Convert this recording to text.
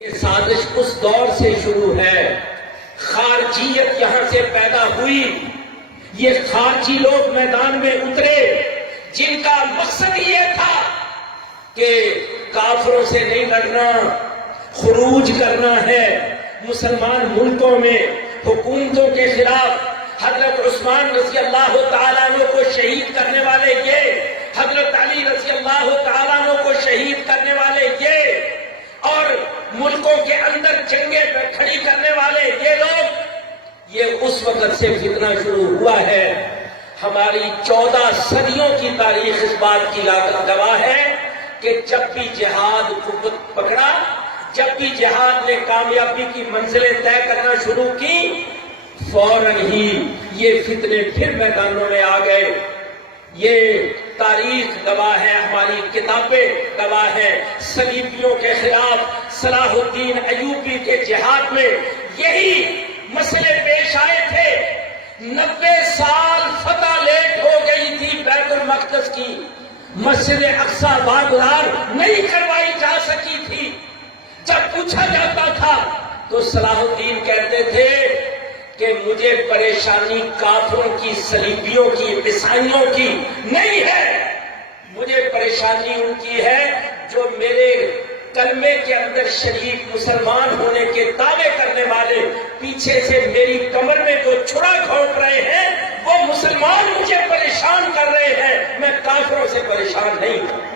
یہ سازش اس دور سے شروع ہے، خارجیت یہاں سے پیدا ہوئی۔ یہ خارجی لوگ میدان میں اترے جن کا مقصد یہ تھا کہ کافروں سے نہیں لڑنا، خروج کرنا ہے، مسلمان ملکوں میں حکومتوں کے خلاف۔ حضرت عثمان رضی اللہ تعالیٰ عنہ کو شہید کرنے والے یہ، حضرت علی رضی اللہ تعالیٰ عنہ کو شہید کرنے والے یہ، اور ملکوں کے اندر جنگیں کھڑی کرنے والے یہ لوگ، یہ اس وقت سے فتنہ شروع ہوا ہے۔ ہماری 14 صدیوں کی تاریخ اس بات کی گواہ ہے کہ جب بھی جہاد قوت پکڑا، جب بھی جہاد نے کامیابی کی منزلیں طے کرنا شروع کی، فوراً ہی یہ فتنے پھر میدانوں میں آ گئے۔ یہ تاریخ گواہ ہے، ہماری کتابیں گواہ ہیں۔ صلیبیوں کے خلاف صلاح الدین ایوبی کے جہاد میں یہی مسئلے پیش آئے تھے۔ 90 سال فتح لیٹ ہو گئی تھی بیت المقدس کی، مسجد اقصی باردار نہیں کروائی جا سکی تھی۔ جب پوچھا جاتا تھا تو صلاح الدین کہتے تھے کہ مجھے پریشانی کافروں کی، صلیبیوں کی، عیسائیوں کی نہیں ہے، مجھے پریشانی ان کی ہے جو میرے کلمے کے اندر شریک مسلمان ہونے کے دعوے کرنے والے پیچھے سے میری کمر میں جو چھڑا گھونٹ رہے ہیں، وہ مسلمان مجھے پریشان کر رہے ہیں، میں کافروں سے پریشان نہیں ہوں۔